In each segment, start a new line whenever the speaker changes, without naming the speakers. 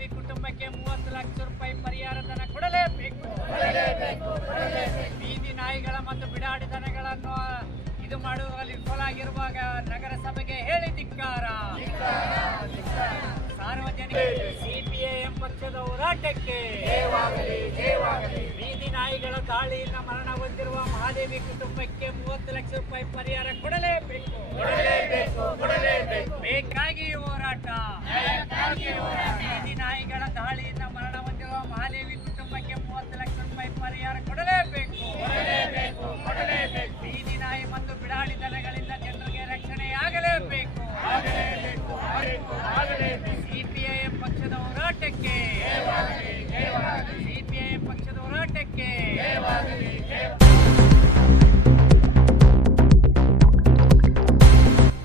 ದೇವಿ ಕುಟುಂಬಕ್ಕೆ ಮೂವತ್ತು ಲಕ್ಷ ರೂಪಾಯಿ ಪರಿಹಾರ ಧನ ಕೊಡಲೇಬೇಕು. ಬೀದಿ ನಾಯಿಗಳ ಮತ್ತು ಬಿಡಾಡಿ ದನಗಳನ್ನು ಇದು ಮಾಡುವಲ್ಲಿ ವಿಫಲಾಗಿರುವಾಗ ನಗರಸಭೆಗೆ ಹೇಳಿ ಧಿಕ್ಕಾರ. ಸಾರ್ವಜನಿಕ ಸಿಪಿಐಎಂ ಪಕ್ಷದ ಹೋರಾಟಕ್ಕೆ ಬೀದಿ ನಾಯಿಗಳ ದಾಳಿಯಿಂದ ಮರಣ ಹೊಂದಿರುವ ಮಹಾದೇವಿ ಕುಟುಂಬಕ್ಕೆ ಮೂವತ್ತು ಲಕ್ಷ ರೂಪಾಯಿ ಪರಿಹಾರ ಕೊಡಲೇಬೇಕು. ಬೇಕಾಗಿ ಹೋರಾಟ. ಮೂವತ್ತು ಲಕ್ಷ ರೂಪಾಯಿ ಪರಿಹಾರ ಕೊಡಲೇಬೇಕು. ಬೀದಿ ನಾಯಿ ಮತ್ತು ಬಿಡಾಡಿ ದನಗಳಿಂದ ಜನರಿಗೆ ರಕ್ಷಣೆಯಾಗಲೇಬೇಕು. ಸಿಪಿಐಎಂ ಪಕ್ಷದ ಹೋರಾಟಕ್ಕೆ. ಸಿಪಿಐಎಂ ಪಕ್ಷದ ಹೋರಾಟಕ್ಕೆ.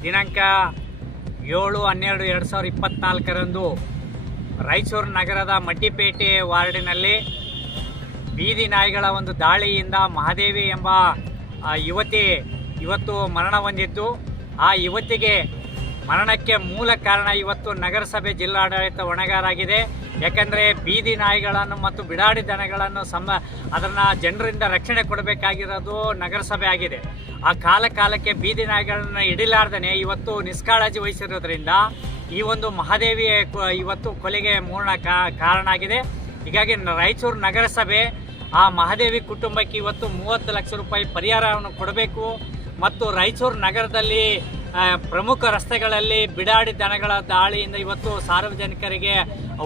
ದಿನಾಂಕ ಏಳು ಹನ್ನೆರಡು ಎರಡು ಸಾವಿರದ ಇಪ್ಪತ್ನಾಲ್ಕರಂದು ರಾಯಚೂರು ನಗರದ ಮಟ್ಟಿಪೇಟೆ ವಾರ್ಡಿನಲ್ಲಿ ಬೀದಿ ನಾಯಿಗಳ ಒಂದು ದಾಳಿಯಿಂದ ಮಹಾದೇವಿ ಎಂಬ ಯುವತಿ ಇವತ್ತು ಮರಣ ಹೊಂದಿದ್ದು. ಆ ಯುವತಿಗೆ ಮರಣಕ್ಕೆ ಮೂಲ ಕಾರಣ ಇವತ್ತು ನಗರಸಭೆ ಜಿಲ್ಲಾಡಳಿತ ಹೊಣೆಗಾರಾಗಿದೆ. ಯಾಕಂದರೆ ಬೀದಿ ನಾಯಿಗಳನ್ನು ಮತ್ತು ಬಿಡಾಡಿ ದನಗಳನ್ನು ಸಮ, ಅದನ್ನು ಜನರಿಂದ ರಕ್ಷಣೆ ಕೊಡಬೇಕಾಗಿರೋದು ನಗರಸಭೆ ಆಗಿದೆ. ಆ ಕಾಲ ಕಾಲಕ್ಕೆ ಬೀದಿ ನಾಯಿಗಳನ್ನು ಹಿಡಿಲಾರ್ದೇ ಇವತ್ತು ನಿಷ್ಕಾಳಜಿ ವಹಿಸಿರೋದ್ರಿಂದ ಈ ಒಂದು ಮಹಾದೇವಿ ಇವತ್ತು ಕೊಲೆಗೆ ಮೂಲ ಕಾರಣ ಆಗಿದೆ. ಹೀಗಾಗಿ ರಾಯಚೂರು ನಗರಸಭೆ ಆ ಮಹಾದೇವಿ ಕುಟುಂಬಕ್ಕೆ ಇವತ್ತು ಮೂವತ್ತು ಲಕ್ಷ ರೂಪಾಯಿ ಪರಿಹಾರವನ್ನು ಕೊಡಬೇಕು. ಮತ್ತು ರಾಯಚೂರು ನಗರದಲ್ಲಿ ಪ್ರಮುಖ ರಸ್ತೆಗಳಲ್ಲಿ ಬಿಡಾಡಿ ದನಗಳ ದಾಳಿಯಿಂದ ಇವತ್ತು ಸಾರ್ವಜನಿಕರಿಗೆ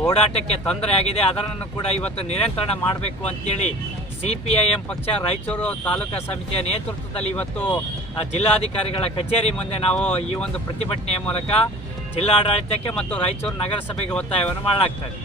ಓಡಾಟಕ್ಕೆ ತೊಂದರೆ ಆಗಿದೆ. ಅದನ್ನು ಕೂಡ ಇವತ್ತು ನಿಯಂತ್ರಣ ಮಾಡಬೇಕು ಅಂತೇಳಿ ಸಿ ಪಿ ಐ ಎಂ ಪಕ್ಷ ರಾಯಚೂರು ತಾಲೂಕಾ ಸಮಿತಿಯ ನೇತೃತ್ವದಲ್ಲಿ ಇವತ್ತು ಜಿಲ್ಲಾಧಿಕಾರಿಗಳ ಕಚೇರಿ ಮುಂದೆ ನಾವು ಈ ಒಂದು ಪ್ರತಿಭಟನೆಯ ಮೂಲಕ ಜಿಲ್ಲಾಡಳಿತಕ್ಕೆ ಮತ್ತು ರಾಯಚೂರು ನಗರಸಭೆಗೆ ಒತ್ತಾಯವನ್ನು ಮಾಡಲಾಗ್ತದೆ.